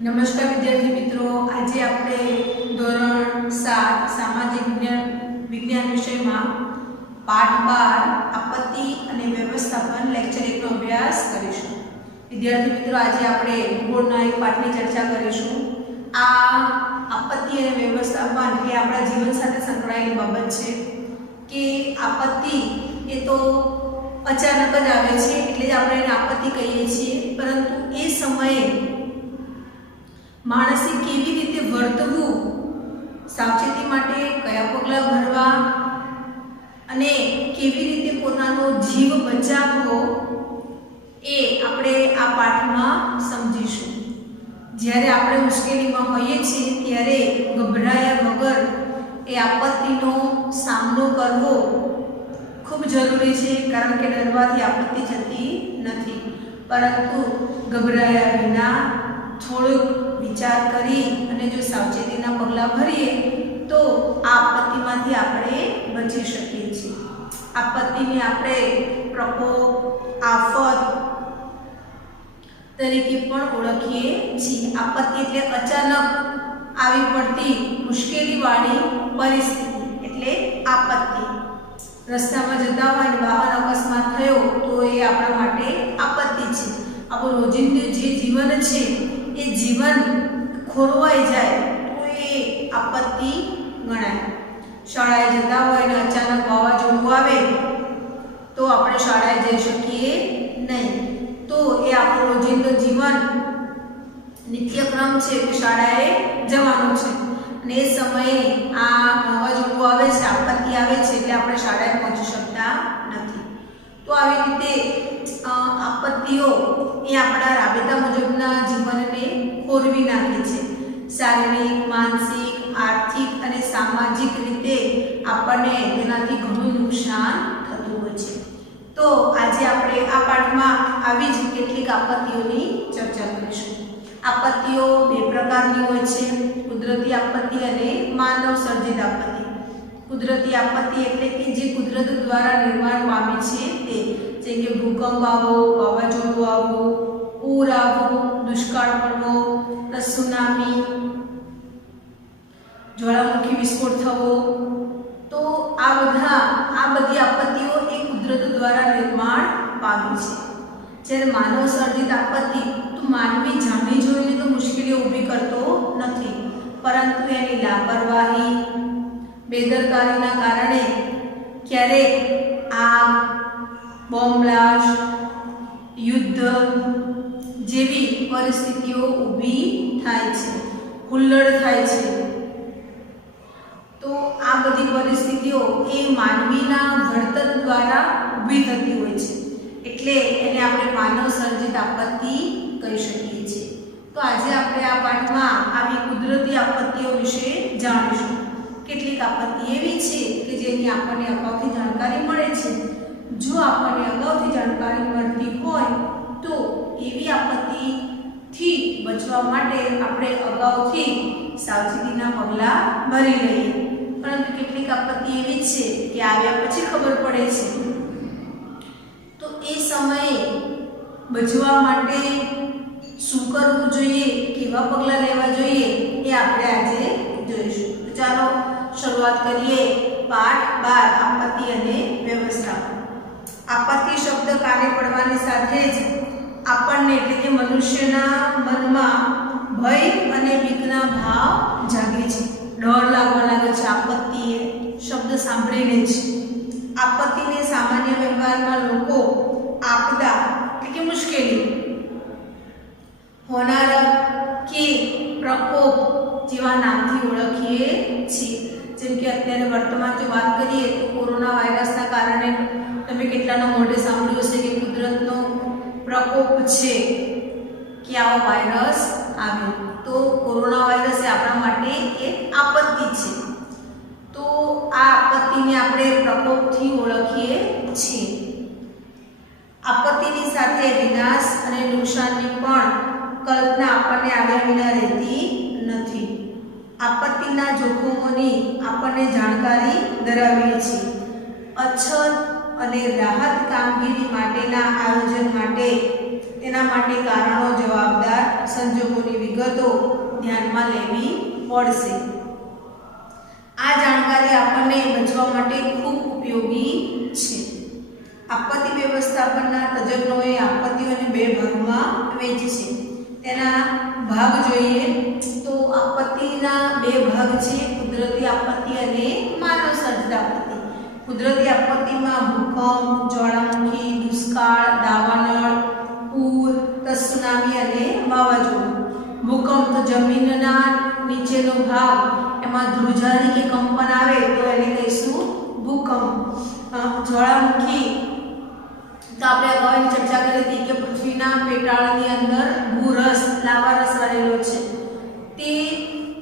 નમસ્કાર વિદ્યાર્થી મિત્રો, આજે આપણે ધોરણ 7 સામાજિક વિજ્ઞાન વિષયમાં પાઠ 12 આપત્તિ અને વ્યવસ્થાપન લેક્ચર 1 નો અભ્યાસ કરીશું। વિદ્યાર્થી મિત્રો, આજે આપણે ભૂગોળના એક પાઠની ચર્ચા કરીશું। આ આપત્તિ અને વ્યવસ્થાપન એ આપણા જીવન સાથે સંકળાયેલી બાબત છે કે આપત્તિ એ તો અચાનક જ આવે છે, એટલે જ આપણે એને આપત્તિ કહીએ છીએ। પરંતુ એ સમયે માણસે કેવી રીતે વર્તવું, સાવચેતી માટે કયા પગલાં ભરવા અને કેવી રીતે પોતાનો જીવ બચાવવો એ આપણે આ પાઠમાં સમજીશું। જ્યારે આપણે મુશ્કેલીમાં હોઈએ છીએ ત્યારે ગભરાયા વગર એ આપત્તિનો સામનો કરવો ખૂબ જરૂરી છે, કારણ કે ડરવાથી આપત્તિ જતી નથી, પરંતુ ગભરાયા વિના થોડુંક વિચાર કરી અને જો સાવચેતીના પગલાં ભરીએ તો આ આપત્તિમાંથી આપણે બચી શકીએ છીએ। આપત્તિને આપણે પ્રકોપ, આફત તરીકે પણ ઓળખીએ છીએ। આપત્તિ એટલે અચાનક આવી પડતી મુશ્કેલીવાળી પરિસ્થિતિ એટલે આપત્તિ। રસ્તામાં જતા હોય અને વાહન અકસ્માત થયો તો એ આપણા માટે આપત્તિ છે। આપણું રોજિંદુ જે જીવન છે એ જીવન ખોરવાઈ જાય તો એ આપત્તિ ગણાય। શાળાએ જતા હોય અને અચાનક વાવાઝોડું આવે તો આપણે શાળાએ જઈ શકીએ નહીં, તો એ આપણું રોજિંદુ જીવન નિત્યક્રમ છે કે શાળાએ જવાનું છે અને એ સમયે આ વાવાઝોડું આવે છે, આપત્તિ આવે છે, એટલે આપણે શાળાએ પહોંચી શકતા નથી। તો આવી રીતે આપત્તિઓ એ આપણા રાબેતા મુજબના જીવનને ખોરવી નાખે છે। શારીરિક, માનસિક, આર્થિક અને સામાજિક રીતે આપણને તેનાથી ઘણું નુકસાન થતું હોય છે। તો આજે આપણે આ પાઠમાં આવી જ કેટલીક આપત્તિઓની ચર્ચા કરીશું। આપત્તિઓ બે પ્રકારની હોય છે, કુદરતી આપત્તિ અને માનવ સર્જિત આપત્તિ। કુદરતી આપત્તિ એટલે કે જે કુદરત દ્વારા નિર્માણ પામે છે તે, જેમ કે ભૂકંપ આવવો, વાવાઝોડું આવવું, પૂર આવવું, દુષ્કાળ પડવો, સુનામી, જ્વાળામુખી વિસ્ફોટ થવો, તો આ બધી આપત્તિઓ એ કુદરત દ્વારા નિર્માણ પામી છે। જ્યારે માનવ સર્જિત આપત્તિ તો માનવી જાણી જોઈને તો મુશ્કેલીઓ ઊભી કરતો નથી, પરંતુ એની લાપરવાહી, બેદરકારીના કારણે ક્યારેક આગ, બોમ્બ બ્લાસ્ટ, યુદ્ધ જેવી પરિસ્થિતિઓ ઊભી થાય છે, હુલ્લડ થાય છે। તો આ બધી પરિસ્થિતિઓ એ માનવીના વર્તન દ્વારા ઊભી થતી હોય છે, એટલે એને આપણે માનવ સર્જિત આપત્તિ કહી શકીએ છીએ। તો આજે આપણે આ પાઠમાં આવી કુદરતી આપત્તિઓ વિશે જાણીશું। કેટલીક આપત્તિ એવી છે કે જેની આપણને અગાઉથી જાણકારી મળે છે। જો આપણને અગાઉથી જાણકારી મળતી હોય તો એવી આપત્તિથી બચવા માટે આપણે અગાઉથી સાવચેતીના પગલાં ભરી લઈએ, પરંતુ કેટલીક આપત્તિ એવી છે કે આવ્યા પછી ખબર પડે છે, તો એ સમયે બચવા માટે શું કરવું જોઈએ, કેવા પગલાં લેવા જોઈએ એ આપણે આજે જોઈશું। તો ચાલો શરૂઆત કરીએ પાઠ 12 આપત્તિ અને વ્યવસ્થાપન। આપત્તિ શબ્દ કાને પડવાની સાથે જ આપણને એટલે કે મનુષ્યના મનમાં ભય અને બીકના ભાવ જાગે છે, ડર લાગવા લાગે છે આપત્તિ શબ્દ સાંભળીને જ। આપત્તિને સામાન્ય વ્યવહારમાં લોકો આપદા એટલે કે મુશ્કેલી, હોનારત કે પ્રકોપ જેવા નામથી ઓળખીએ છીએ। જેમ કે અત્યારે વર્તમાન જો વાત કરીએ તો કોરોના વાયરસના કારણે તમે કેટલાના મોઢે સાંભળ્યું હશે કે કુદરતનો પ્રકોપ છે કે આવો વાયરસ આવ્યો, તો કોરોના વાયરસ એ આપણા માટે એક આપત્તિ છે। તો આ આપત્તિને આપણે પ્રકોપથી ઓળખીએ છીએ। આપત્તિની સાથે વિનાશ અને નુકસાનની પણ કલ્પના આપણને આવ્યા વિના રહેતી નથી। આપત્તિના જોખમોની આપણને જાણકારી ધરાવીએ છીએ। અછત અને રાહત કામગીરી માટેના આયોજન માટે તેના માટે કારણો, જવાબદાર, સંજોગોની વિગતો ધ્યાનમાં લેવી પડશે. આ જાણકારી આપણને બચવા માટે ખૂબ ઉપયોગી છે. આપત્તિ વ્યવસ્થાપનના તજજ્ઞોએ આપત્તિઓને બે ભાગમાં વહેંચી છે. તેના ભાગ જોઈએ તો આપત્તિના બે ભાગ છે, કુદરતી આપત્તિ અને માનવ સર્જિત આપત્તિ. કુદરતી આપત્તિમાં ભૂકંપ, જ્વાળામુખી, દુષ્કાળ, દાવાનળ, પૂર, સુનામી અને વાવાઝોડું. ભૂકંપ તો જમીનના નીચેનો ભાગ, એમાં ધ્રુજારી કે કંપન આવે તો એને કહીશું ભૂકંપ. જ્વાળામુખી તો આપણે અગાઉની ચર્ચા કરી હતી કે પૃથ્વીના પેટાળની અંદર ભૂરસ, લાવારસ રહેલો છે. તે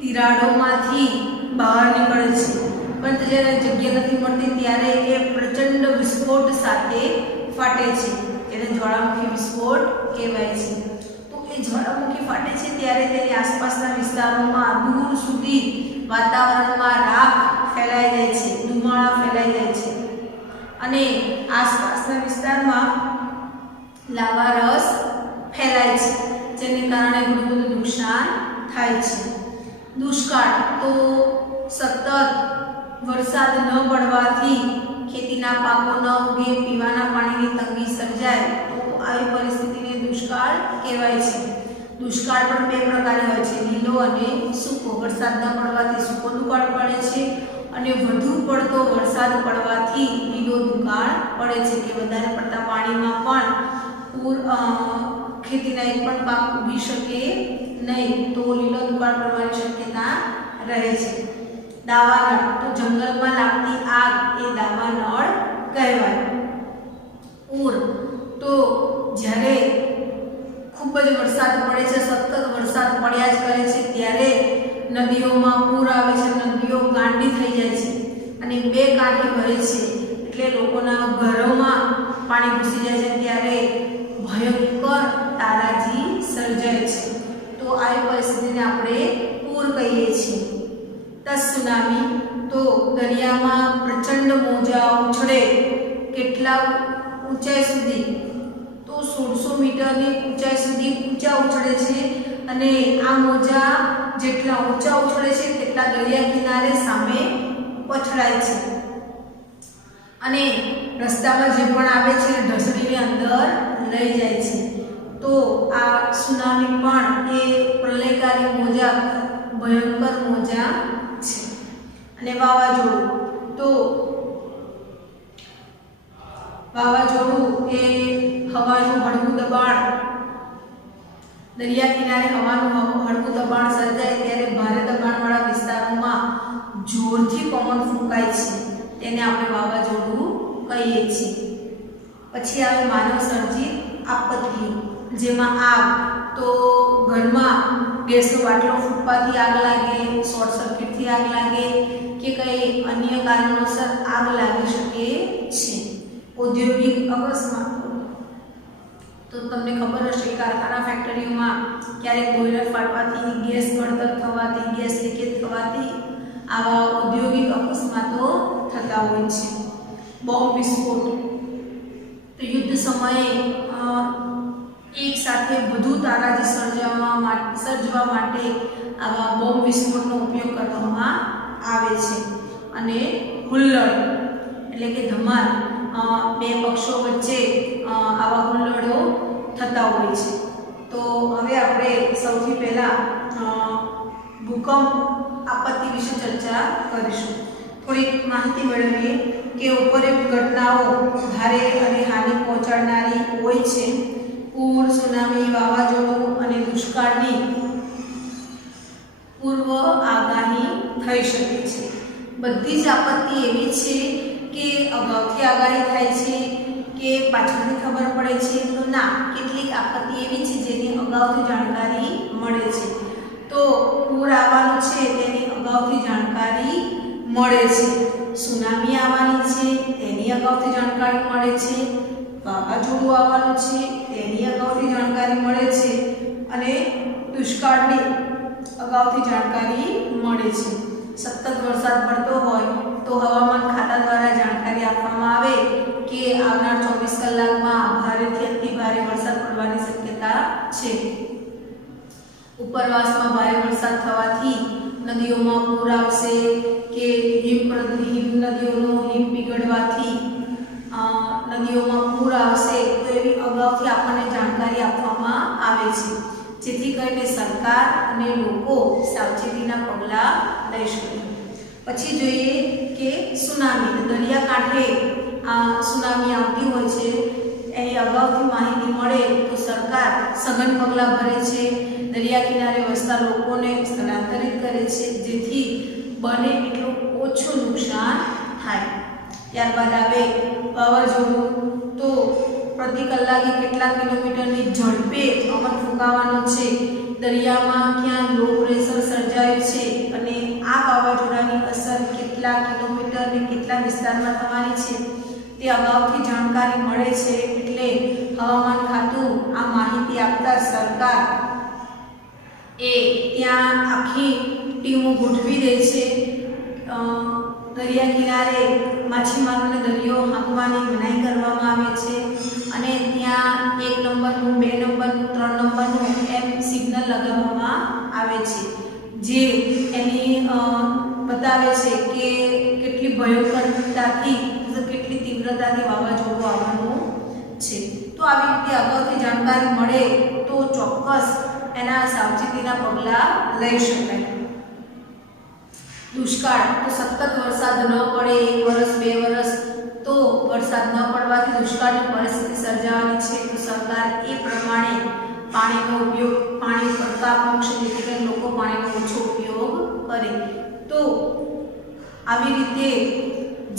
તિરાડોમાંથી બહાર નીકળે છે, પણ જ્યારે જગ્યા નથી મળતી ત્યારે એ પ્રચંડ વિસ્ફોટ સાથે ફાટે છે. એને જ્વાળામુખી વિસ્ફોટ કહેવાય છે. તો એ જ્વાળામુખી ફાટે છે ત્યારે તેની આસપાસના વિસ્તારોમાં દૂર સુધી વાતાવરણમાં રાખ ફેલાઈ જાય છે, ધુમાડા ફેલાઈ જાય છે અને આસપાસના વિસ્તારમાં લાવારસ ફેલાય છે, જેને કારણે ઘણું બધું નુકસાન થાય છે. દુષ્કાળ તો સતત વરસાદ ન પડવાથી ખેતીના પાકો ન ઉગે, પીવાના પાણીની તંગી સર્જાય તો આવી પરિસ્થિતિને દુષ્કાળ કહેવાય છે. દુષ્કાળ પણ બે પ્રકારે હોય છે, લીલો અને સૂકો. વરસાદ ન પડવાથી સૂકો દુકાળ પડે છે અને વધુ પડતો વરસાદ પડવાથી લીલો દુકાળ પડે છે કે વધારે પડતા પાણીમાં પણ ખેતીના એક પણ પાક ઉગી શકે નહીં, તો લીલો દુકાળ પડવાની શક્યતા રહે છે. દાવાનળ તો જંગલમાં લાગતી આગ એ દાવાનળ કહેવાય. પૂર તો જ્યારે ખૂબ જ વરસાદ પડે છે, સતત વરસાદ પડ્યા જ કરે છે ત્યારે નદીઓમાં પૂર આવે છે, નદીઓ ગાંડી થઈ જાય છે અને બે કાંઠે વહે છે એટલે લોકોના ઘરોમાં પાણી ઘૂસી જાય છે, ત્યારે ભયંકર તારાજી સર્જાય છે. તો આવી પરિસ્થિતિને આપણે પૂર કહીએ છીએ. સુનામી તો દરિયામાં પ્રચંડ મોજા ઉછળે, કેટલા ઊંચાઈ સુધી, તો 1600 મીટરની ઊંચાઈ સુધી ઊંચા ઉછળે છે અને આ મોજા જેટલા ઊંચા ઉછળે છે તેટલા દરિયા કિનારે સામે પછડાય છે અને રસ્તામાં જે પણ આવે છે ઢસડીને અંદર લઈ જાય છે. તો આ સુનામી પણ એ પ્રલયકારી મોજા, ભયંકર મોજા છે. અને વાવાઝોડું તો વાવાઝોડું એ હવાનું હળવું દબાણ, દરિયા કિનારે હવાનું હળવું દબાણ સર્જાય ત્યારે ભારે દબાણવાળા વિસ્તારોમાં જોરથી પવન ફૂંકાય છે, તેને આપણે વાવાઝોડું કહીએ છીએ. પછી આવે માનવ સર્જિત આપત્તિઓ, જેમાં આગ તો ઘરમાં ગેસનો બાટલો ફૂટવાથી આગ લાગે, શોર્ટ સર્કિટથી આગ લાગે કે કંઈ અન્ય કારણોસર આગ લાગી શકે છે. ઔદ્યોગિક અકસ્માતો તો તમને ખબર હશે કારખાના ફેક્ટરીઓમાં ક્યારેક બોઇલર ફાટવાથી, ગેસ ગળતર થવાથી, ગેસ લીકેજ થવાથી આવા ઔદ્યોગિક અકસ્માતો થતા હોય છે. બોમ્બ વિસ્ફોટ તો યુદ્ધ સમયે એક સાથે વધુ તારાજી સર્જવા માટે આવા બોમ્બ વિસ્ફોટનો ઉપયોગ કરવામાં આવે છે. અને હુલ્લડ એટલે કે ધમાલ, બે પક્ષો વચ્ચે આવા હુલ્લડો થતા હોય છે. તો હવે આપણે સૌથી પહેલાં ભૂકંપ આપત્તિ વિશે ચર્ચા કરીશું. થોડીક માહિતી મેળવીએ કે ઉપરોક્ત ઘટનાઓ ભારે અને હાનિ પહોંચાડનારી હોય છે. પૂર, સુનામી, વાવાઝોડું અને દુષ્કાળની પૂર્વ આગાહી થઈ શકે છે. બધી જ આપત્તિ એવી છે કે અગાઉથી આગાહી થાય છે કે પાછળથી ખબર પડે છે? તો ના, કેટલીક આપત્તિ એવી છે જેની અગાઉથી જાણકારી મળે છે. તો પૂર આવવાનું છે તેની અગાઉથી જાણકારી મળે છે, સુનામી આવવાની છે તેની અગાઉથી જાણકારી મળે છે, વાવાઝોડું આવવાનું છે તેની અગાઉથી જાણકારી મળે છે અને દુષ્કાળની અગાઉથી જાણકારી મળે છે. સતત વરસાદ પડતો હોય તો હવામાન ખાતા દ્વારા જાણકારી આપવામાં આવે કે આવનાર 24 કલાકમાં ભારેથી અતિ ભારે વરસાદ પડવાની શક્યતા છે. ઉપરવાસમાં ભારે વરસાદ થવાથી નદીઓમાં પૂર આવશે કે હિમ નદીઓનો હિમ પીગળવાથી નદીઓમાં પૂર આવશે, તો એવી અગાઉથી આપણને જાણકારી આપવામાં આવે છે, જેથી કરીને સરકાર અને લોકો સાવચેતીના પગલાં લઈ શકે. પછી જોઈએ કે સુનામી. દરિયાકાંઠે સુનામી આવતી હોય છે, એની અગાઉથી માહિતી મળે તો સરકાર સઘન પગલાં ભરે છે, દરિયા કિનારે વસતા લોકોને સ્થળાંતરિત કરે છે, જેથી બને એટલું ઓછું નુકસાન થાય. ત્યારબાદ આવે વાવાઝોડું. તો પ્રતિ કલાકે કેટલા કિલોમીટરની ઝડપે પવન ફૂંકાવાનો છે, દરિયામાં ક્યાં લો પ્રેશર સર્જાયું છે અને આ વાવાઝોડાની અસર કેટલા કિલોમીટર અને કેટલા વિસ્તારમાં થવાની છે તે અગાઉથી જાણકારી મળે છે. એટલે હવામાન ખાતું આ માહિતી આપતા સરકાર ત્યાં આખી ટીમો ગોઠવી દે છે. દરિયા કિનારે માછીમારોને દરિયો હાંકવાની મનાઈ કરવામાં આવે છે અને ત્યાં 1 નંબરનું, 2 નંબરનું, 3 નંબરનું એમ સિગ્નલ લગાવવામાં આવે છે, જે એની બતાવે છે કે કેટલી ભયંકરતાથી, કેટલી તીવ્રતાથી વાવાઝોડું આવવાનું છે. તો આવી રીતે અગાઉથી જાણકારી મળે તો ચોક્કસ એના સાવચેતીના પગલાં લઈ શકાય. દુષ્કાળ. તો સતત વરસાદ ન પડે, 1 વર્ષ 2 વર્ષ તો વરસાદ ન પડવાથી દુષ્કાળની પરિસ્થિતિ સર્જાવાની છે, તો સરકાર એ પ્રમાણે પાણીનો ઉપયોગ, પાણી પર કાપ મૂકશે, જેથી કરીને લોકો પાણીનો ઓછો ઉપયોગ કરે. તો આવી રીતે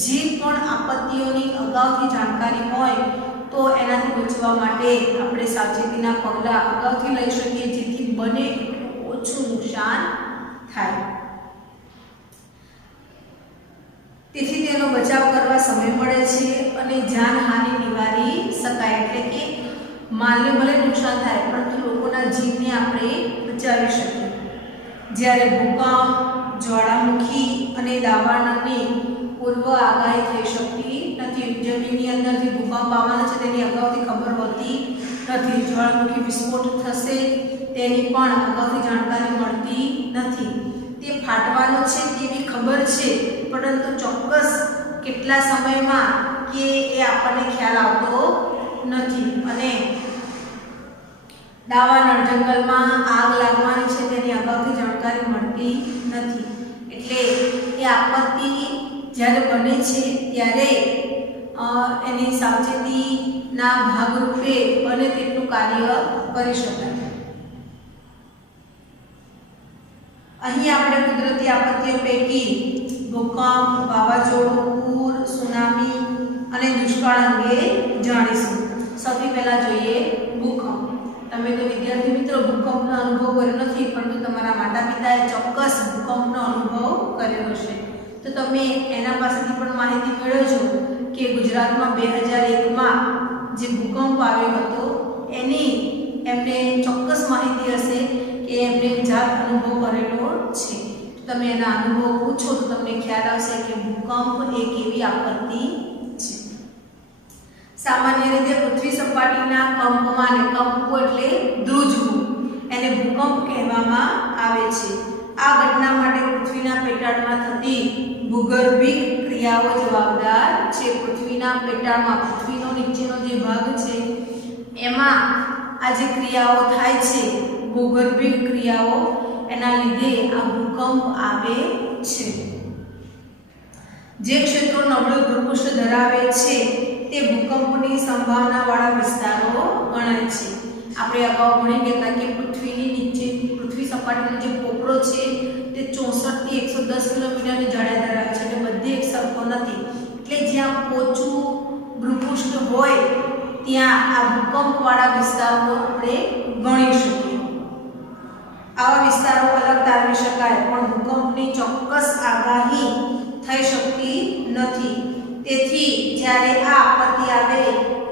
જે પણ આપત્તિઓની અગાઉથી જાણકારી હોય તો એનાથી બચવા માટે આપણે સાવચેતીના પગલાં અગાઉથી લઈ શકીએ, જેથી બને એટલું ઓછું નુકસાન થાય. તેથી તેનો બચાવ કરવા સમય મળે છે અને જાનહાનિ નિવારી શકાય. એટલે કે માલને ભલે નુકસાન થાય પરંતુ લોકોના જીવને આપણે બચાવી શકીએ. જ્યારે ભૂકંપ, જ્વાળામુખી અને દાવાનળની પૂર્વ આગાહી થઈ શકતી નથી. જમીનની અંદરથી ભૂકંપ આવવાનો છે તેની અગાઉથી ખબર હોતી નથી. જ્વાળામુખી વિસ્ફોટ થશે તેની પણ અગાઉથી જાણકારી મળતી નથી. તે ફાટવાનો છે તેવી ખબર છે, પરંતુ ચોક્કસ કેટલા સમયમાં કે એ આપણને ખ્યાલ આવતો નથી. અને દાવાનળ જંગલમાં આગ લાગવાની છે તેની અગાઉથી જાણકારી મળતી નથી. એટલે એ આપત્તિ જ્યારે બને છે ત્યારે એની સાવચેતીના ભાગરૂપે બને તેટલું કાર્ય કરી શકાય. અહીં આપણે કુદરતી આપત્તિઓ પૈકી ભૂકંપ, વાવાઝોડું, પૂર, સુનામી અને દુષ્કાળ અંગે જાણીશું. સૌથી પહેલા જોઈએ ભૂકંપ. તમે તો વિદ્યાર્થી મિત્રો ભૂકંપનો અનુભવ કર્યો નથી, પરંતુ તમારા માતા પિતાએ ચોક્કસ ભૂકંપનો અનુભવ કર્યો હશે. તો તમે એના પાસેથી પણ માહિતી મેળવજો કે ગુજરાતમાં 2001માં જે ભૂકંપ આવ્યો હતો એની એમને ચોક્કસ માહિતી હશે કે એમને જાત અનુભવ કરેલો છે. તમે એના અનુભવ પૂછો તો તમને ખ્યાલ આવશે કે ભૂકંપ એક એવી આપત્તિ છે. સામાન્ય રીતે પૃથ્વી સપાટીના કંપમાં, અને કંપવું એટલે ધ્રુજવું, એને ભૂકંપ કહેવામાં આવે છે. આ ઘટના માટે પૃથ્વીના પેટાળમાં થતી ભૂગર્ભિક ક્રિયાઓ જવાબદાર છે. પૃથ્વીના પેટાળમાં, પૃથ્વીનો નીચેનો જે ભાગ છે એમાં આ જે ક્રિયાઓ થાય છે, ભૂગર્ભિક ક્રિયાઓ, એના લીધે આ ભૂકંપ આવે છે. જે ક્ષેત્રો નબળું ભૂપૃષ્ઠ ધરાવે છે તે ભૂકંપની સંભાવનાવાળા વિસ્તારો ગણાય છે. આપણે અગાઉ ભણી ગયા કે પૃથ્વીની નીચે, પૃથ્વી સપાટીનો જે પોપડો છે તે 64 થી 110 કિલોમીટરની જાડાઈ ધરાવે છે, એટલે બધી એક સરખો નથી. એટલે જ્યાં પોચું ભૂપૃષ્ઠ હોય ત્યાં આ ભૂકંપવાળા વિસ્તારો આપણે ગણી શકીએ. આવા વિસ્તારો અલગ તારવી શકાય, પણ ભૂકંપની ચોક્કસ આગાહી થઈ શકતી નથી. તેથી જ્યારે આ આપત્તિ આવે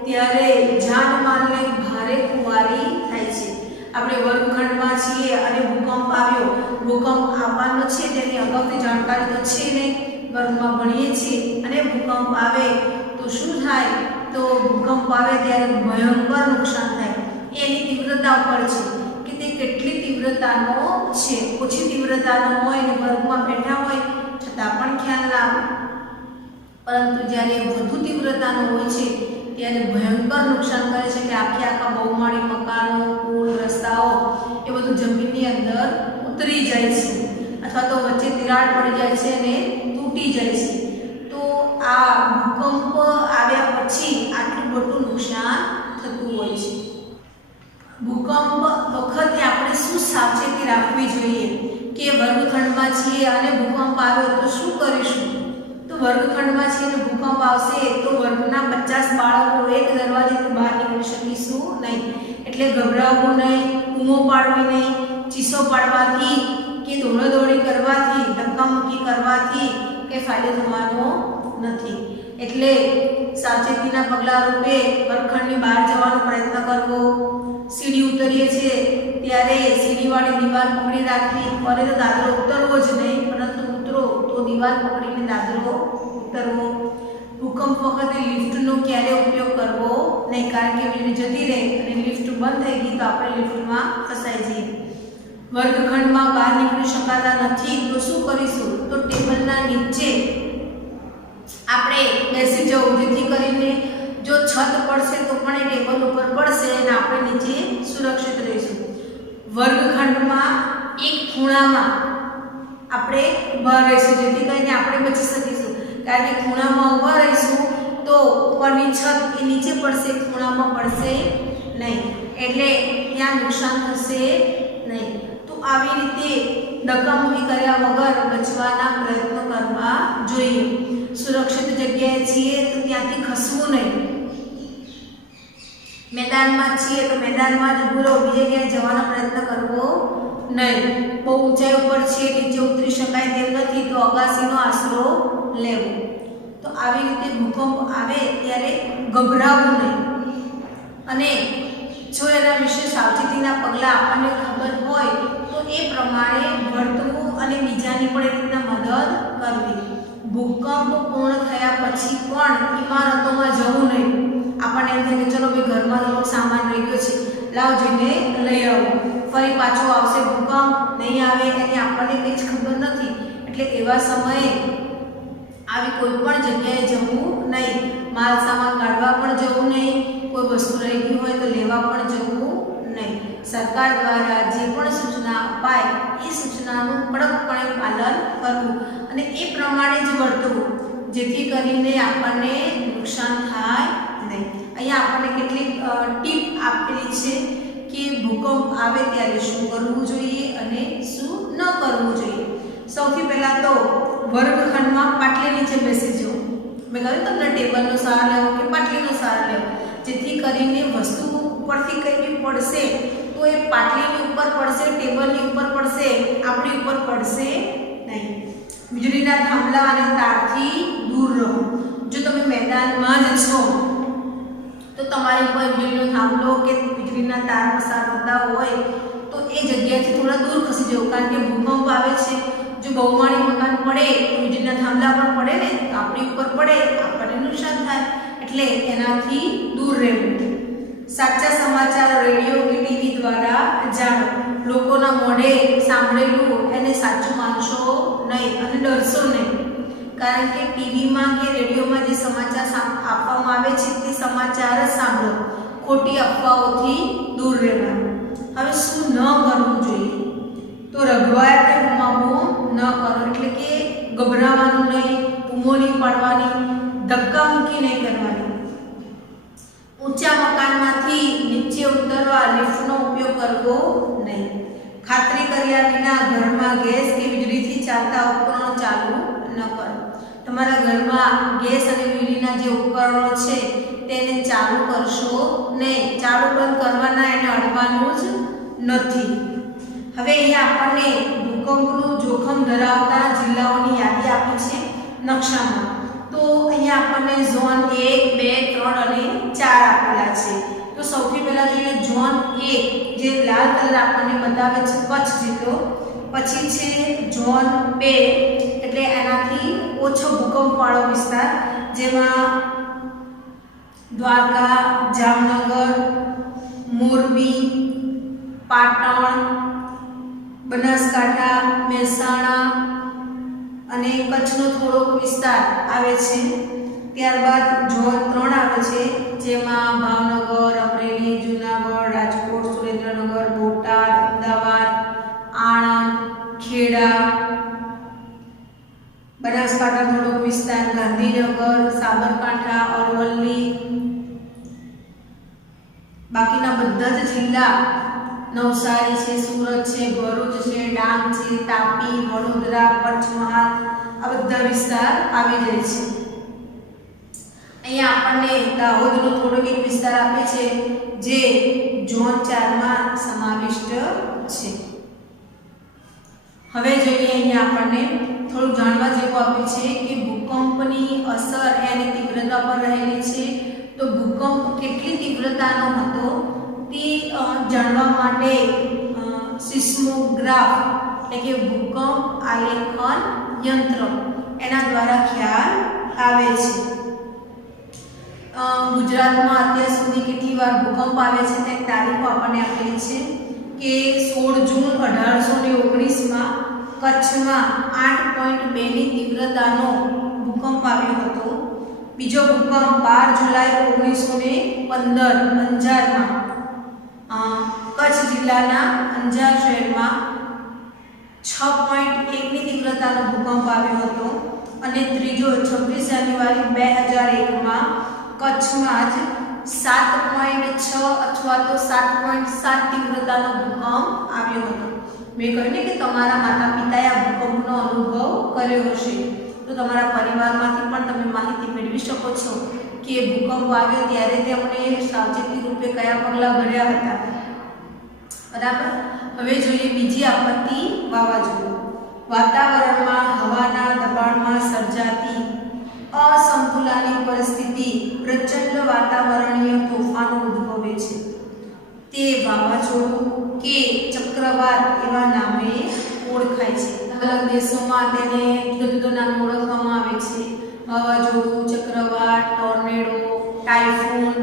ત્યારે જાનમાલને ભારે ખુવારી થાય છે. આપણે વર્ગખંડમાં છીએ અને ભૂકંપ આવ્યો, ભૂકંપ આવવાનો છે તેની અગાઉથી જાણકારી તો છે નહીં, વર્ગમાં ભણીએ છીએ અને ભૂકંપ આવે તો શું થાય? તો ભૂકંપ આવે ત્યારે ભયંકર નુકસાન થાય. એની તીવ્રતા ઉપર છે કે તે કેટલી તીવ્રતાનો છે. ઓછી તીવ્રતાનો હોય અને વર્ગમાં બેઠા હોય છતાં પણ ખ્યાલ ના આવે, પરંતુ જ્યારે વધુ તીવ્રતાનો હોય છે ત્યારે ભયંકર નુકસાન કરે છે કે આખા બહુમાળી મકાનો, પુલ, રસ્તાઓ એ બધું જમીનની અંદર ઉતરી જાય છે અથવા તો વચ્ચે તિરાડ પડી જાય છે અને તૂટી જાય છે. તો આ ભૂકંપ આવ્યા પછી આટલું મોટું નુકસાન થતું હોય છે. ભૂકંપ વખતે આપણે શું સાવચેતી રાખવી જોઈએ કે વર્ગખંડમાં છીએ અને ભૂકંપ આવ્યો તો શું કરીશું? તો વર્ગખંડમાં છીએ અને ભૂકંપ આવશે તો વર્ગના 50 બાળકો એક દરવાજેથી બહાર નીકળી શકીશું નહીં. એટલે ગભરાવવું નહીં, બૂમો પાડવી નહીં, ચીસો પાડવાથી કે દોડાદોડી કરવાથી, ધક્કામુક્કી કરવાથી કે ફાયદો થવાનો નથી. એટલે સાવચેતીના પગલાં રૂપે વર્ગખંડની બહાર જવાનો પ્રયત્ન કરવો. સીડી ઉતરીએ છીએ ત્યારે સીડીવાળી દિવાલ પકડી રાખવી. પડે તો દાદરો ઉતરવો જ નહીં, પરંતુ ઉતરો તો દિવાલ પકડીને દાદરો ઉતરવો. ભૂકંપ વખતે લિફ્ટનો ક્યારે ઉપયોગ કરવો નહીં, કારણ કે વીજળી જતી રહે અને લિફ્ટ બંધ થઈ ગઈ તો આપણે લિફ્ટમાં ફસાઈ જઈએ. વર્ગખંડમાં બહાર નીકળી શકાતા નથી તો શું કરીશું? તો ટેબલના નીચે આપણે બેસી જવું, જેથી કરીને જો છત પડશે તો પણ એ ટેબલ ઉપર પડશે અને આપણે નીચે સુરક્ષિત રહીશું. વર્ગખંડમાં એક ખૂણામાં આપણે ઊભા રહીશું, જેથી કરીને આપણે બચી શકીશું. કારણ કે ખૂણામાં ઊભા રહીશું તો ઉપરની છત એ નીચે પડશે, ખૂણામાં પડશે નહીં, એટલે ત્યાં નુકસાન થશે નહીં. તો આવી રીતે ધક્કામુક્કી કર્યા વગર બચવાના પ્રયત્નો કરવા જોઈએ. સુરક્ષિત જગ્યાએ છીએ તો ત્યાંથી ખસવું નહીં. મેદાનમાં છીએ તો મેદાનમાં જ ઊભું રહો, બીજે ક્યાંય જવાનો પ્રયત્ન કરવો નહીં. બહુ ઊંચાઈ ઉપર છીએ, નીચે ઉતરી શકાય તેમ નથી તો અગાસીનો આશરો લેવો. તો આવી રીતે ભૂકંપ આવે ત્યારે ગભરાવવું નહીં અને જો એના વિશે સાવચેતીના પગલાં આપણને ખબર હોય તો એ પ્રમાણે વર્તવું અને બીજાની પણ એ રીતના મદદ કરવી. ભૂકંપ પૂર્ણ થયા પછી પણ ઇમારતોમાં જવું નહીં. આપણને એમ થાય કે ચલો ભાઈ ઘરમાં થોડોક સામાન રહી ગયો છે, લાવ જઈને લઈ આવો, ફરી પાછો આવશે ભૂકંપ, નહીં આવે એની આપણને કંઈ જ ખબર નથી. એટલે એવા સમયે આવી કોઈ પણ જગ્યાએ જવું નહીં. માલ સામાન કાઢવા પણ જવું નહીં, કોઈ વસ્તુ રહી ગઈ હોય તો લેવા પણ જવું નહીં. સરકાર દ્વારા જે પણ સૂચના અપાય એ સૂચનાનું કડકપણે પાલન કરવું અને એ પ્રમાણે જ વર્તવું, જેથી કરીને આપણને નુકસાન થાય નહીં. અહીંયા આપણને કેટલીક ટીપ આપેલી છે કે ભૂકંપ આવે ત્યારે શું કરવું જોઈએ અને શું ન કરવું જોઈએ. સૌથી પહેલાં તો વર્ગખંડમાં પાટલી નીચે બેસી જવું. મેં કહ્યું તમને ટેબલનો સહારો લેવો કે પાટલીનો સહારો લેવો, જેથી કરીને વસ્તુ ઉપરથી કંઈ બી પડશે તો એ પાટલીની ઉપર પડશે, ટેબલની ઉપર પડશે, આપણી ઉપર પડશે નહીં. વીજળીના થાંભલા અને તારથી દૂર રહો. જો તમે મેદાનમાં જ છો તો તમારી ઉપર વીજળીનો થાંભલો કે વીજળીના તાર પસાર થતા હોય તો એ જગ્યાથી થોડા દૂર ખસી જવું, કારણ કે ભૂકંપ આવે છે. જો બહુમાળી મકાન પડે તો વીજળીના થાંભલા પણ પડે ને, તો આપણી ઉપર પડે, આપણને નુકસાન થાય, એટલે એનાથી દૂર રહેવું. સાચા સમાચાર રેડિયો કે ટીવી દ્વારા જાણો. લોકોના મોઢે સાંભળેલું એને સાચું માનશો નહીં અને ડરશો નહીં, કારણ કે ટીવીમાં કે રેડિયોમાં જે સમાચાર આપવામાં આવે છે તે સમાચાર જ સાંભળો. ખોટી અફવાઓથી દૂર રહેવાનું. હવે શું ન કરવું જોઈએ? તો રઘવાયા કે બૂમાબૂમ ન કરો, એટલે કે ગભરાવાનું નહીં, બૂમો નહીં પાડવાની, ધક્કામુક્કી નહીં કરવાની. ઊંચા મકાનમાંથી નીચે ઉતરવા લિફ્ટનો ઉપયોગ કરવો નહીં. ખાતરી કર્યા વિના ઘરમાં ગેસ કે વીજળીથી ચાલતા ઉપકરણો ચાલુ ન કરો. તમારા ઘરમાં ગેસ અને વીજળીના જે ઉપકરણો છે તેને ચાલુ કરશો નહીં. ચાલુ બંધ કરવાના, એને અડવાનું જ નથી. હવે અહીંયા આપણને ભૂકંપનું જોખમ ધરાવતા જિલ્લાઓની યાદી આપી છે નકશામાં. તો અહીંયા આપણને ઝોન 1, 2, 3 અને 4 આપેલા છે. તો સૌથી પહેલાં જોઈએ ઝોન 1, જે લાલ કલર આપણને બતાવે છે કચ્છ જિલ્લો. પછી છે ઝોન 2, એટલે એનાથી ઓછો ભૂકંપવાળો વિસ્તાર, જેમાં દ્વારકા, જામનગર, મોરબી, પાટણ, બનાસકાંઠા, મહેસાણા અને કચ્છનો થોડોક વિસ્તાર આવે છે। ત્યારબાદ ઝોન 3 આવે છે, જેમાં ભાવનગર, અમરેલી, જૂનાગઢ, રાજકોટ, સુરેન્દ્રનગર, બોટાદ, અમદાવાદ, આણંદ, ખેડા, બનાસકાંઠા થોડોક વિસ્તાર, ગાંધીનગર, સાબરકાંઠા, અરવલ્લી, બાકીના બધા જ જિલ્લા નવસારી છે, સુરત છે, ભરૂચ છે, ડાંગ છે, તાપી, વડોદરા, પંચમહાલ આ બધા વિસ્તાર આવી જાય છે। અહીંયા આપણને દાહોદનો થોડોક એક વિસ્તાર આપે છે, જે ઝોન 4 માં સમાવિષ્ટ છે। હવે જોઈએ અહીંયા આપણને થોડું જાણવા જેવું આપ્યું છે કે ભૂકંપની અસર એની તીવ્રતા પર રહેલી છે। તો ભૂકંપ કેટલી તીવ્રતાનો હતો તે જાણવા માટે સિસ્મોગ્રાફ એટલે કે ભૂકંપ આલેખન યંત્ર એના દ્વારા ખ્યાલ આવે છે। ગુજરાતમાં અત્યાર સુધી કેટલી વાર ભૂકંપ આવે છે તે તારીખો આપણને આપેલી છે કે 16 જૂન 1819 માં કચ્છમાં 8.2 ની તીવ્રતાનો ભૂકંપ આવ્યો હતો। બીજો ભૂકંપ 12 જુલાઈ 1915 અંજારમાં કચ્છ જિલ્લાના અંજાર શહેરમાં 6.1 ની તીવ્રતાનો ભૂકંપ આવ્યો હતો અને ત્રીજો 26 જાન્યુઆરી 2001 માં કચ્છમાં જ 7.6 અથવા તો 7.7 તીવ્રતાનો ભૂકંપ આવ્યો હતો। મેં કહ્યું ને કે તમારા માતા પિતાએ આ ભૂકંપનો અનુભવ કર્યો હશે, તો તમારા પરિવારમાંથી પણ તમે માહિતી મેળવી શકો છો કે ભૂકંપ આવ્યો ત્યારે તેમણે સાવચેતી રૂપે કયા પગલાં ભર્યા હતા। બરાબર। હવે જોઈએ બીજી આપત્તિ, વાવાઝોડું। વાતાવરણમાં હવાના દબાણમાં સર્જાતી અસમતુલાની પરિસ્થિતિ પ્રચંડ વાતાવરણીય તોફાનો ઉદ્ભવે છે। તે વાવાઝોડું કે ચક્રવાત એવા નામે ઓળખાય છે। અલગ દેશોમાં તેને જુદા જુદા નામે ઓળખવામાં આવે છે। વાવાઝોડું, ચક્રવાત, ટોર્નેડો, ટાઇફૂન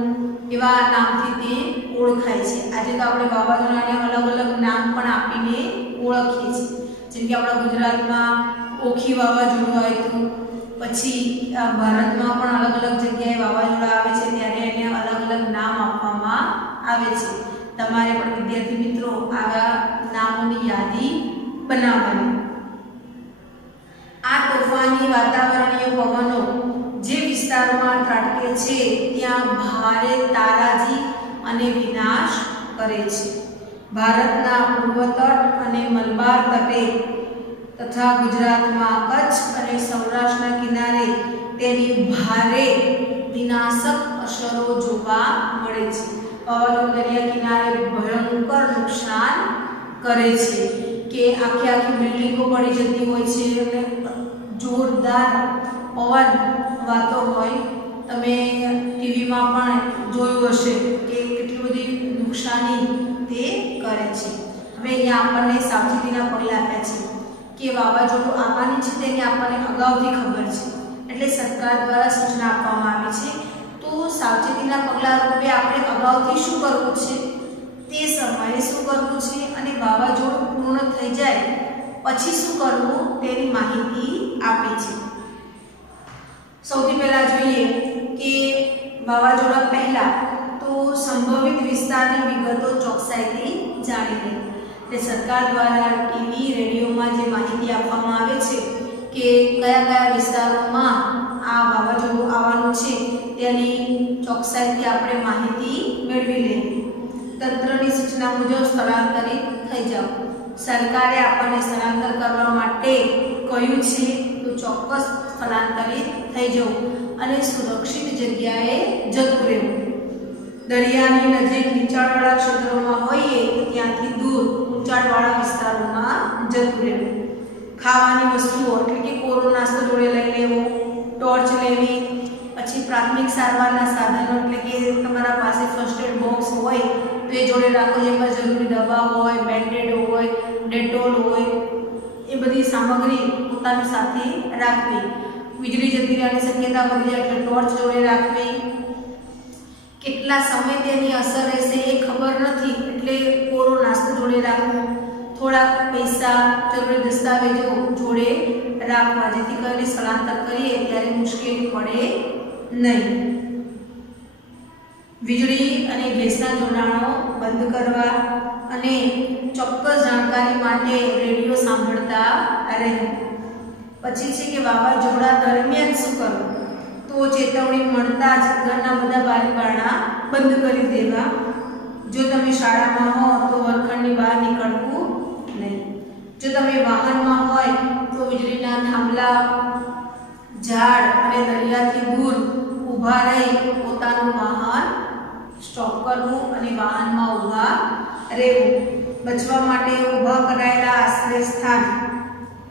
એવા નામથી તે ઓળખાય છે। આજે તો આપણે વાવાઝોડાને અલગ અલગ નામ પણ આપીને ઓળખીએ છીએ, જેમ કે આપણા ગુજરાતમાં ઓખી વાવાઝોડું આવ્યું હતું, પછી ભારતમાં પણ અલગ અલગ જગ્યાએ વાવાઝોડા આવે છે ત્યારે એને અલગ અલગ નામ આપવામાં આવે છે। તમારે પણ વિદ્યાર્થી મિત્રો આવા નામોની યાદી બનાવવાની। આ તોફાની વાતાવરણીય પવનો જે વિસ્તારોમાં ત્રાટકે છે ત્યાં ભારે તારાજી અને વિનાશ કરે છે। ભારતના પૂર્વ તટ અને મલબાર તટે તથા ગુજરાતમાં કચ્છ અને સૌરાષ્ટ્રના કિનારે તેની ભારે વિનાશક અસરો જોવા મળે છે। વાવાઝોડું દરિયા કિનારે ભયંકર નુકસાન કરે છે કે આખી બિલ્ડિંગો પડી જતી હોય છે અને જોરદાર પવન વાતો હોય। તમે ટીવીમાં પણ જોયું હશે કે કેટલી બધી નુકસાની તે કરે છે। હવે અહીંયા આપણને સાવચેતીના પગલાં આપ્યા છે કે વાવાઝોડું આવવાની છે તેની આપણને અગાઉથી ખબર છે, એટલે સરકાર દ્વારા સૂચના આપવામાં આવી છે। તો સાવચેતીના પગલાં રૂપે આપણે અગાઉથી શું કરવું છે, તે સમયે શું કરવું છે અને વાવાઝોડું પૂર્ણ થઈ જાય પછી શું કરવું તેની માહિતી આપી છે। સૌથી પહેલા જોઈએ કે વાવાઝોડા પહેલા તો સંભવિત વિસ્તારની વિગતો ચોકસાઈથી જાણી લે। એટલે સરકાર દ્વારા ટીવી, રેડિયોમાં જે માહિતી આપવામાં આવે છે કે કયા કયા વિસ્તારોમાં આ વાવાઝોડું આવવાનું છે તેની ચોકસાઈથી આપણે માહિતી મેળવી લેવી। તંત્રની સૂચના મુજબ સ્થળાંતરિત થઈ જાઓ। સરકારે આપણને સ્થળાંતર કરવા માટે કહ્યું છે તો ચોક્કસ સ્થળાંતરિત થઈ જવું અને સુરક્ષિત જગ્યાએ જતું રહેવું। દરિયાની નજીક નીચાણવાળા ક્ષેત્રોમાં હોઈએ તો ત્યાંથી દૂર ઊંચાણવાળા વિસ્તારોમાં જતું રહેવું। ખાવાની વસ્તુઓ એટલે કે કોરો નાસ્તો જોડે લઈ લેવો, ટોર્ચ લેવી, પછી પ્રાથમિક સારવારના સાધનો એટલે કે તમારા પાસે ફર્સ્ટ એડ બોક્સ હોય તો એ જોડે રાખો, જેમાં જરૂરી દવા હોય, બેન્ડેડ હોય, ડેટોલ હોય, એ બધી સામગ્રી પોતાની સાથે રાખવી। વીજળી જતી રહેવાની શક્યતા વધી જાય એટલે ટોર્ચ જોડે રાખવી। કેટલા સમય તેની અસર રહેશે એ ખબર નથી એટલે એટલે કોરો નાસ્તો જોડે રાખવો, થોડાક પૈસા જરૂરી દસ્તાવેજો જોડે રાખવા, જેથી કરીને સ્થળાંતર કરીએ ત્યારે મુશ્કેલી પડે નહીં. વીજળી અને ગેસના જોડાણો બંધ કરવા અને ચોક્કસ જાણકારી માટે રેડિયો સાંભળતા રહેવું. પછી છે કે વાવાઝોડા દરમિયાન શું કરવું? તો ચેતવણી મળતા જ ઘરના બધા બારી બારણા બંધ કરી દેવા. જો તમે શાળામાં હો તો વર્ગખંડની બહાર નીકળવું નહીં. જો તમે વાહનમાં હોય તો વીજળીના થાંભલા, ઝાડ અને દરિયાથી દૂર ઊભા રહી પોતાનું વાહન સ્ટોપ કરવું અને વાહનમાં ઊભા રહેવું. બચવા માટે ઊભા કરાયેલા આશ્રય સ્થાન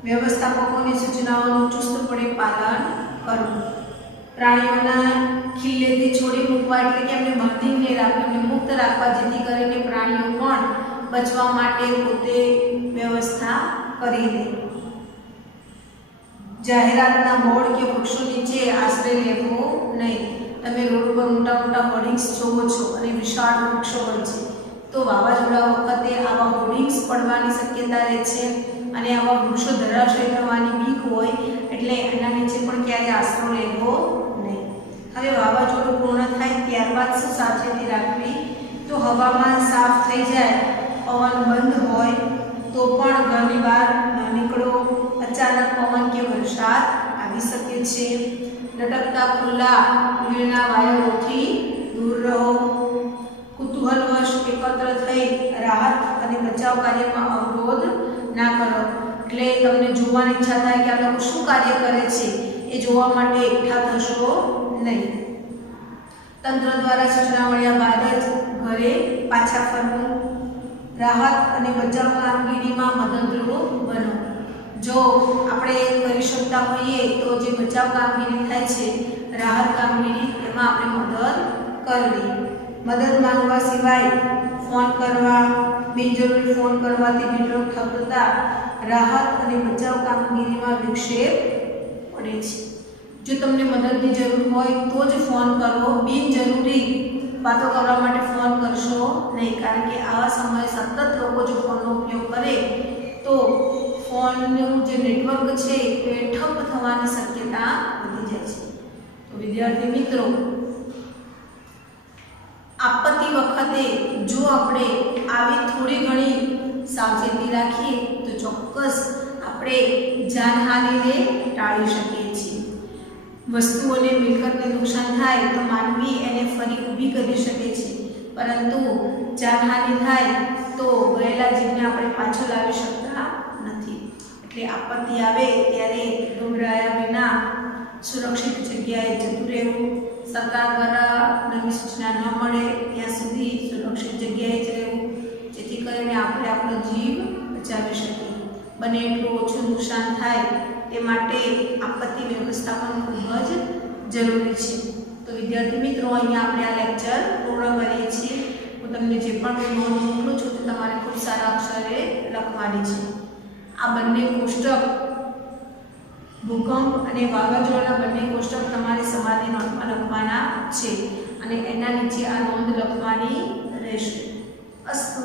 વ્યવસ્થાપકોની સૂચનાઓનું ચુસ્તપણે પાલન કરવું. પ્રાણીઓના ખીલ્લેથી છોડી મૂકવા, એટલે કે એમને બાંધી નહીં રાખવા, એમને મુક્ત રાખવા, જેથી કરીને પ્રાણીઓ પણ બચવા માટે પોતે વ્યવસ્થા કરી દે. જાહેરાતના બોર્ડ કે વૃક્ષો નીચે આશ્રય લેવો નહીં. તમે રોડ ઉપર મોટા મોટા હોર્ડિંગ્સ જોવો છો અને વિશાળ વૃક્ષો હોય છે, તો વાવાઝોડા વખતે આવા હોર્ડિંગ્સ પડવાની શક્યતા રહે છે અને આવા વૃક્ષો ધરાશય થવાની બીક હોય, એટલે એના નીચે પણ ક્યારે આશરો લેવો નહીં. હવે વાવાઝોડું પૂર્ણ થાય ત્યારબાદ શું સાવચેતી રાખવી? તો હવામાન સાફ થઈ જાય, પવન બંધ હોય તો પણ ઘરની બહાર ન નીકળો. અચાનક પવન કે વરસાદ આવી શકે છે. લટકતા ખુલ્લા વીજળીના વાયરોથી દૂર રહો. કુતૂહલવશ એકત્ર થઈ રાહત અને બચાવ કાર્યમાં અવરોધ ના કરો. એટલે તમને જોવાની ઈચ્છા થાય કે આ લોકો શું કાર્ય કરે છે, એ જોવા માટે એકઠા થશો નહીં. તંત્ર દ્વારા સૂચના મળ્યા બાદ જ ઘરે પાછા ફરવું. રાહત અને બચાવ કામગીરીમાં મદદરૂપ બનો. જો આપણે કરી શકતા હોઈએ તો જે બચાવ કામગીરી થાય છે, રાહત કામગીરી, એમાં આપણે મદદ કરવી. મદદ માંગવા સિવાય ફોન કરવા, બિનજરૂરી ફોન કરવાથી વિરોધ થતા રાહત અને બચાવ કામગીરીમાં વિક્ષેપ પડે છે. જો તમને મદદની જરૂર હોય તો જ ફોન કરો. બિનજરૂરી વાતો કરવા માટે ફોન કરશો નહીં, કારણ કે આવા સમયે સતત લોકો જો ફોનનો ઉપયોગ કરે તો ફોનનું જે નેટવર્ક છે એ ઠપ થવાની શક્યતા વધી જાય છે. તો વિદ્યાર્થી મિત્રો, આપત્તિ વખતે જો આપણે આવી થોડી ઘણી સાવચેતી રાખીએ તો ચોક્કસ આપણે જાનહાનિને ટાળી શકીએ છીએ. વસ્તુઓને મિલકતને નુકસાન થાય તો માનવી એને ફરી ઊભી કરી શકે છે, પરંતુ જાનહાનિ થાય તો ગયેલા જીવને આપણે પાછો લાવી શકતા નથી. એટલે આપત્તિ આવે ત્યારે ગભરાયા વિના સુરક્ષિત જગ્યાએ જતું રહેવું. સરકાર દ્વારા નવી સૂચના ન મળે ત્યાં સુધી સુરક્ષિત જગ્યાએ જ રહેવું, જેથી કરીને આપણે આપણો જીવ બચાવી શકીએ. બને એટલું ઓછું નુકસાન થાય તે માટે આપત્તિ વ્યવસ્થાપન ખૂબ જ જરૂરી છે. તો વિદ્યાર્થી મિત્રો, અહીંયા આપણે આ લેક્ચર પૂર્ણ કરીએ છીએ. હું તમને જે પણ નોંધ મોકલું છું તે તમારે ખૂબ સારા અક્ષરે લખવાની છે. આ બંને કોષ્ટક, ભૂકંપ અને વાવાઝોડાના બંને કોષ્ટક તમારે સવારની નોટમાં લખવાના છે અને એના નીચે આ નોંધ લખવાની રહેશે. અસ્તુ.